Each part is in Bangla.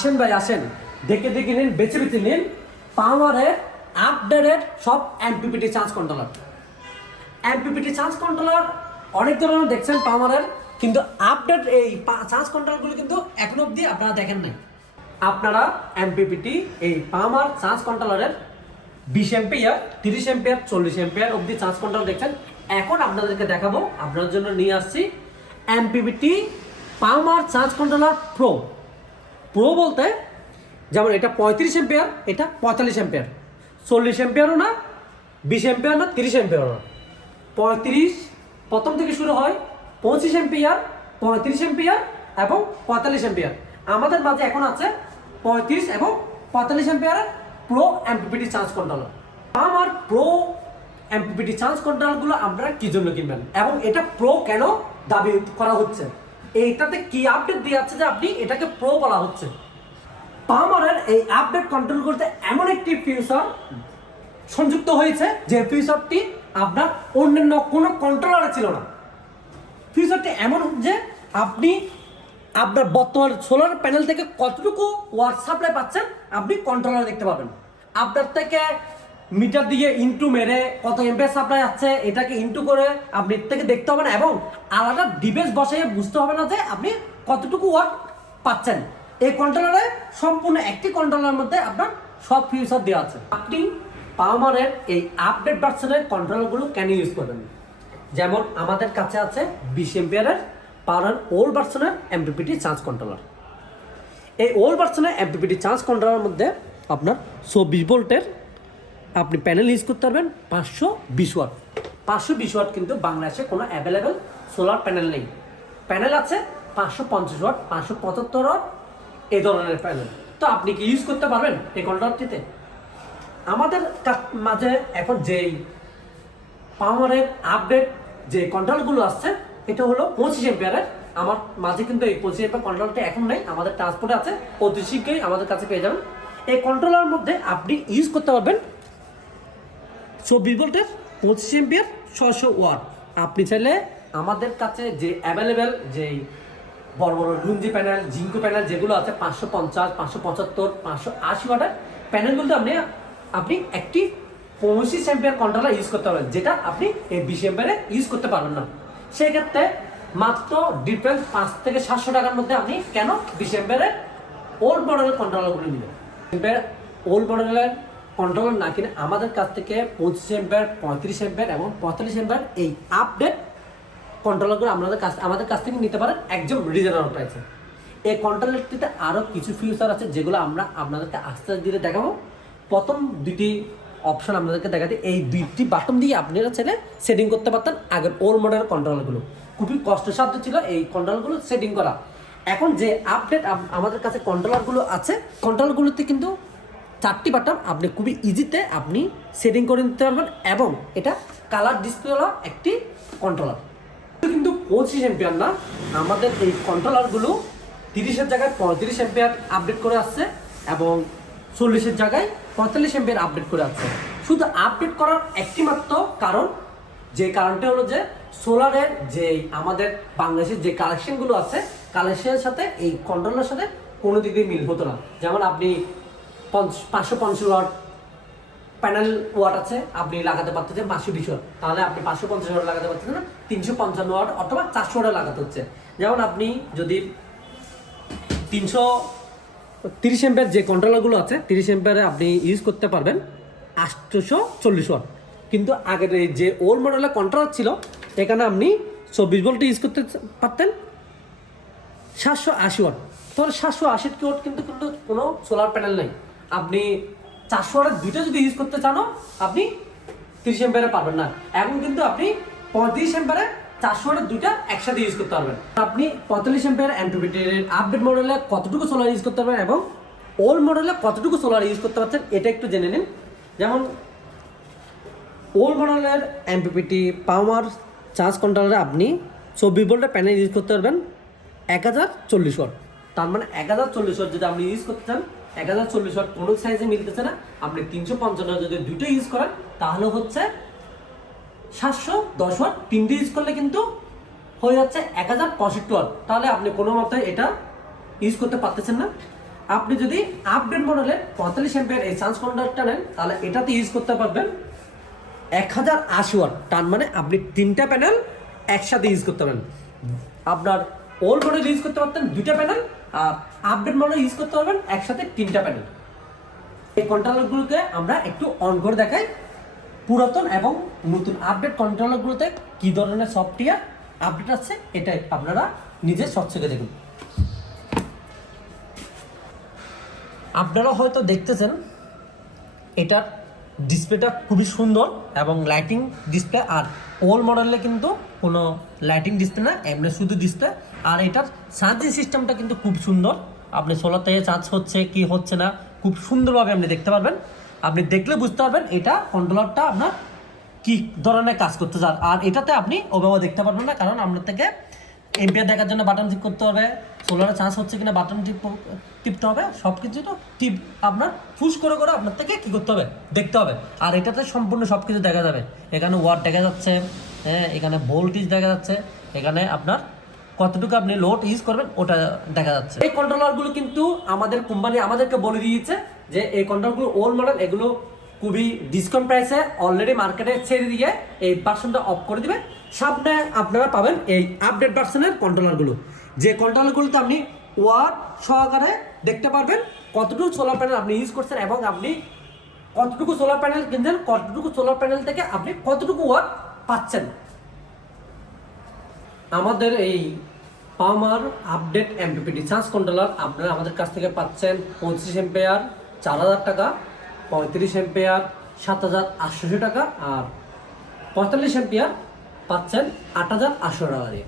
আসেন ভাই, আসেন। দেখে দেখে নিন, বেছে বেছে নিন। পাওয়ারের আপডেটেড সব MPPT charge controller MPPT charge controller অনেক ধরনের দেখছেন পাওয়ারের কিন্তু আপডেট এই চার্জ কন্ট্রোলারগুলো কিন্তু এখনও অবধি আপনারা দেখেন নাই। আপনারা এমপিপিটি এই পাওয়ার চার্জ কন্ট্রোলারের বিশ এম্পিয়ার তিরিশ এম্পিয়ার চল্লিশ এম্পিয়ার অবধি চার্জ কন্ট্রোল দেখছেন। এখন আপনাদেরকে দেখাবো আপনার জন্য নিয়ে আসছি MPPT power charge controller pro pro বলতে, যেমন এটা পঁয়ত্রিশ এম্পিয়ার এটা পঁয়তাল্লিশ এম্পিয়ার চল্লিশ এম্পিয়ারও না, বিশ এম্পিয়ার না, তিরিশ এম্পিয়ারও না। পঁয়ত্রিশ প্রথম থেকে শুরু হয় পঁচিশ এম্পিয়ার পঁয়ত্রিশ এম্পিয়ার এবং পঁয়তাল্লিশ এম্পিয়ার আমাদের মাঝে এখন আছে পঁয়ত্রিশ এবং পঁয়তাল্লিশ এম্পিয়ারের প্রো এমপিপিটি চার্জ কন্ট্রোলার আমার প্রো এমপিপিটি চার্জ কন্ট্রোলারগুলো আপনারা কী জন্য কিনবেন? এবং এটা প্রো কেন দাবি করা হচ্ছে? এইটাতে কি আপডেট দিয়ে যাচ্ছে যে আপনি এটাকে প্রো বলা হচ্ছে? পাওয়ারের এই আপডেট কন্ট্রোল করতে এমন একটি ফিউচার সংযুক্ত হয়েছে, যে ফিউচারটি আপনার অন্যান্য কোনো কন্ট্রোলারে ছিল না। ফিউচারটি এমন যে আপনি আপনার বর্তমান সোলার প্যানেল থেকে কতটুকু সাপ্লাই পাচ্ছেন, আপনি কন্ট্রোলার দেখতে পাবেন। আপনার থেকে মিটার দিয়ে ইনটু মেরে কত এম্পিয়ার সাপ্লাই আছে, এটাকে ইনটু করে আপনি থেকে দেখতে হবে না এবং আলাদা ডিভাইস বসে বুঝতে হবে না যে আপনি কতটুকু ওয়াট পাচ্ছেন। এই কন্ট্রোলারে সম্পূর্ণ একটি কন্ট্রোলারের মধ্যে আপনার সব ফিউচার দেওয়া আছে। আপনি পাওয়ারের এই আপডেট ভার্সনের কন্ট্রোলারগুলো কেন ইউজ করবেন? যেমন আমাদের কাছে আছে বিশ এম্পিয়ারের পাওয়ার ওল্ড ভার্সনের এমপিপিটি চার্জ কন্ট্রোলার এই ওল্ড ভার্সনের এমপিপিটি চার্জ কন্ট্রোলার মধ্যে আপনার চব্বিশ ভোল্টের আপনি প্যানেল ইউজ করতে পারবেন পাঁচশো বিশ ওয়াট। পাঁচশো বিশ ওয়াট কিন্তু বাংলাদেশে কোনো অ্যাভেলেবেল সোলার প্যানেল নেই। প্যানেল আছে পাঁচশো পঞ্চাশ ওয়াট, পাঁচশো পঁচাত্তর ওয়াট, এ ধরনের প্যানেল তো আপনি কি ইউজ করতে পারবেন এই কন্ট্রোলারটিতে আমাদের মাঝে এখন যেই পাওয়ারের আপডেট যে কন্ট্রোলগুলো আসছে, এটা হলো পঁচিশ এম্পিয়ারের আমার মাঝে কিন্তু এই পঁচিশ এম্পিয়ার কন্ট্রোলটা এখন নেই, আমাদের ট্রান্সপোর্টে আছে। অতি শীঘ্রই আমাদের কাছে পেয়ে যাবেন। এই কন্ট্রোলার মধ্যে আপনি ইউজ করতে পারবেন চব্বিশ ভোল্টের পঁচিশ এম্পিয়ার ছশো ওয়াট। আপনি চাইলে আমাদের কাছে যে অ্যাভেলেবেল যেই বড় বড় লুঞ্জি প্যানেল জিঙ্কো প্যানেল যেগুলো আছে, পাঁচশো পঞ্চাশ, পাঁচশো পঁচাত্তর, পাঁচশো আশি ওয়াটের প্যানেলগুলো আপনি আপনি একটি পঁচিশ এম্পিয়ার কন্ট্রোলার ইউজ করতে পারবেন, যেটা আপনি এই বিশ এম্পিয়ারে ইউজ করতে পারবেন না। সেক্ষেত্রে মাত্র ডিফারেন্স পাঁচ থেকে সাতশো টাকার মধ্যে আপনি কেন বিশ এম্পিয়ারে ওল্ড মডেলের কন্ট্রোলারগুলো নেবেন ওল্ড মডেলের কন্ট্রোলার না কিনে আমাদের কাছ থেকে পঁচিশ এম্পিয়ার পঁয়ত্রিশ এম্পিয়ার এবং পঁয়তাল্লিশ এম্পিয়ার এই আপডেট কন্ট্রোলারগুলো আমাদের কাছ আমাদের কাছ থেকে নিতে পারেন একদম রিজনেবল প্রাইসে এই কন্ট্রোলারটিতে আরও কিছু ফিউচার আছে যেগুলো আমরা আপনাদেরকে আস্তে আস্তে ধীরে দেখাবো। প্রথম দুটি অপশন আপনাদেরকে দেখাতে, এই দুইটি বাটন দিয়ে আপনারা ছেলে সেটিং করতে পারতেন আগের ওল্ড মডেলের কন্ট্রোলারগুলো খুবই কষ্টসাধ্য ছিল এই কন্ট্রোলারগুলো সেটিং করা। এখন যে আপডেট আমাদের কাছে কন্ট্রোলারগুলো আছে কন্ট্রোলারগুলোতে কিন্তু চারটি বাটন আপনি খুবই ইজিতে আপনি সেটিং করে নিতে পারবেন এবং এটা কালার ডিসপ্লেওয়ালা একটি কন্ট্রোলার কিন্তু পঁচিশ এম্পিয়ার না, আমাদের এই কন্ট্রোলারগুলো তিরিশের জায়গায় পঁয়ত্রিশ এম্পিয়ার আপডেট করে আসছে এবং চল্লিশের জায়গায় পঁয়তাল্লিশ এম্পিয়ার আপডেট করে আসছে। শুধু আপডেট করার একটি মাত্র কারণ, যে কারণটা হলো যে সোলারের যে আমাদের বাংলাদেশের যে কালেকশনগুলো আছে কালেকশনের সাথে এই কন্ট্রোলার সাথে কোনো দিক দিয়ে মিল হতো না। যেমন আপনি পাঁচশো পঞ্চাশ ওয়াট প্যানেল ওয়াট আছে, আপনি লাগাতে পারতেছেন পাঁচশো বিশ ওয়াট। তাহলে আপনি পাঁচশো পঞ্চাশ ওয়াট লাগাতে পারতেছেন না, তিনশো পঞ্চান্ন ওয়াট অথবা চারশো ওয়াট লাগাতে হচ্ছে। যেমন আপনি যদি তিনশো তিরিশ এম্পের যে কন্ট্রোলারগুলো আছে, তিরিশ এম্পেয়ারে আপনি ইউজ করতে পারবেন আটশোশো চল্লিশ ওয়াট। কিন্তু আগের যে ওল্ড মডেলের কন্ট্রোলার ছিল, এখানে আপনি চব্বিশ ভোল্ট ইউজ করতে পারতেন, সাতশো আশি ওয়াট। তাহলে সাতশো আশি ওয়াট কিন্তু কিন্তু কোনো সোলার প্যানেল নেই। আপনি চারশো ওয়াটের দুইটা যদি ইউজ করতে চানো আপনি তিরিশ এম্পারে পারবেন না। এখন কিন্তু আপনি পঁয়ত্রিশ এম্পারে চারশো ওয়াটের দুইটা একসাথে ইউজ করতে পারবেন। আপনি পঁয়তাল্লিশ এম্পায়ার অ্যান্টিবিটির আপডেট মডেলে কতটুকু সোলার ইউজ করতে পারবেন এবং ওল্ড মডেলে কতটুকু সোলার ইউজ করতে পারছেন, এটা একটু জেনে নিন। যেমন ওল্ড মডেলের এমপিপিটি পাওয়ার চার্জ কন্ট্রোলারে আপনি চব্বিশ ভোল্টের প্যানেল ইউজ করতে পারবেন, এক হাজার চল্লিশ ওয়াট তার মানে এক হাজার চল্লিশ ওয়াট যদি আপনি ইউজ করতে চান এক হাজার চল্লিশ ওয়াট কোনো সাইজে মিলতেছে না। আপনি তিনশো পঞ্চান্ন যদি দুটো ইউজ করেন, তাহলে হচ্ছে সাতশো দশ ওয়াট। তিনটে ইউজ করলে কিন্তু হয়ে যাচ্ছে এক হাজার পঁয়ষট্টি ওয়াট। তাহলে আপনি কোনো মতে এটা ইউজ করতে পারতেছেন না। আপনি যদি আপডেট মডেলের পঁয়তাল্লিশ এম্পিয়ার এই চার্জ কন্ডাক্টরটা নেন, তাহলে এটাতে ইউজ করতে পারবেন এক হাজার আশি ওয়াট। তার মানে আপনি তিনটা প্যানেল একসাথে ইউজ করতে পারেন। আপনার ওল্ড মডেল ইউজ করতে পারতেন দুইটা প্যানেল আপডেট মডেল ইউজ করতে পারবেন একসাথে তিনটা প্যানেল এই কন্ট্রোলারগুলোকে আমরা একটু অন করে দেখাই। পুরাতন এবং নতুন আপডেট কন্ট্রোলারগুলোতে কি ধরনের সফটওয়্যার আপডেট আছে, এটা আপনারা নিজে স্বচ্ছকে দেখুন। আপনারা হয়তো দেখতেছেন, এটার ডিসপ্লেটা খুবই সুন্দর এবং লাইটিং ডিসপ্লে আর ওল্ড মডেলে কিন্তু কোনো লাইটিং ডিসপ্লে না, এমনি শুধু ডিসপ্লে আর এটার চার্জিং সিস্টেমটা কিন্তু খুব সুন্দর। আপনি সোলার থেকে চার্জ হচ্ছে কি হচ্ছে না, খুব সুন্দরভাবে আপনি দেখতে পারবেন। আপনি দেখলে বুঝতে পারবেন এটা কন্ট্রোলারটা আপনার কি ধরনের কাজ করতে চান আর এটাতে আপনি ওভাবে দেখতে পারবেন না, কারণ আপনার থেকে এম্পিয়ার দেখার জন্য বাটন ঠিক করতে হবে। সোলারে চার্জ হচ্ছে কিনা বাটন টিপ টিপতে হবে। সব কিছু তো টিপ আপনার ফুস করে করে আপনার থেকে কী করতে হবে? দেখতে হবে। আর এটাতে সম্পূর্ণ সব কিছু দেখা যাবে। এখানে ওয়াট দেখা যাচ্ছে হ্যাঁ এখানে ভোল্টেজ দেখা যাচ্ছে, এখানে আপনার কতটুকু আপনি লোড ইউজ করবেন ওটা দেখা যাচ্ছে। এই কন্ট্রোলারগুলো কিন্তু আমাদের কোম্পানি আমাদেরকে বলে দিয়েছে যে এই কন্ট্রোলগুলো ওল্ড মডেল এগুলো খুবই ডিসকাউন্ট প্রাইসে অলরেডি মার্কেটে ছেড়ে দিয়ে এই ভার্সনটা অফ করে দিবে। সামনে আপনারা পাবেন এই আপডেট ভার্সনের কন্ট্রোলারগুলো যে কন্ট্রোলারগুলোতে আপনি ওয়াট সহকারে দেখতে পারবেন, কতটুকু সোলার প্যানেল আপনি ইউজ করছেন এবং আপনি কতটুকু সোলার প্যানেল কিনছেন, কতটুকু সোলার প্যানেল থেকে আপনি কতটুকু ওয়াট পাচ্ছেন। আমাদের এই power update MPPT charge controller আপনারা আমাদের কাছ থেকে পাচ্ছেন পঁচিশ এম্পেয়ার চার হাজার টাকা, পঁয়ত্রিশ এম্পেয়ার সাত হাজার আটশোশো টাকা আর পঁয়তাল্লিশ এম্পিয়ার পাচ্ছেন আট হাজার আটশো টাকা দিয়ে।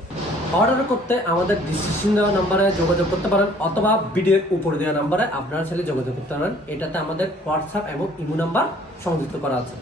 অর্ডার করতে আমাদের ডিসক্রিপশন দেওয়া নাম্বারে যোগাযোগ করতে পারেন অথবা ভিডিওর উপরে দেওয়া নাম্বারে আপনারা ছেলে যোগাযোগ করতে পারেন। এটাতে আমাদের হোয়াটসঅ্যাপ এবং ইমো নাম্বার সংযুক্ত করা আছে।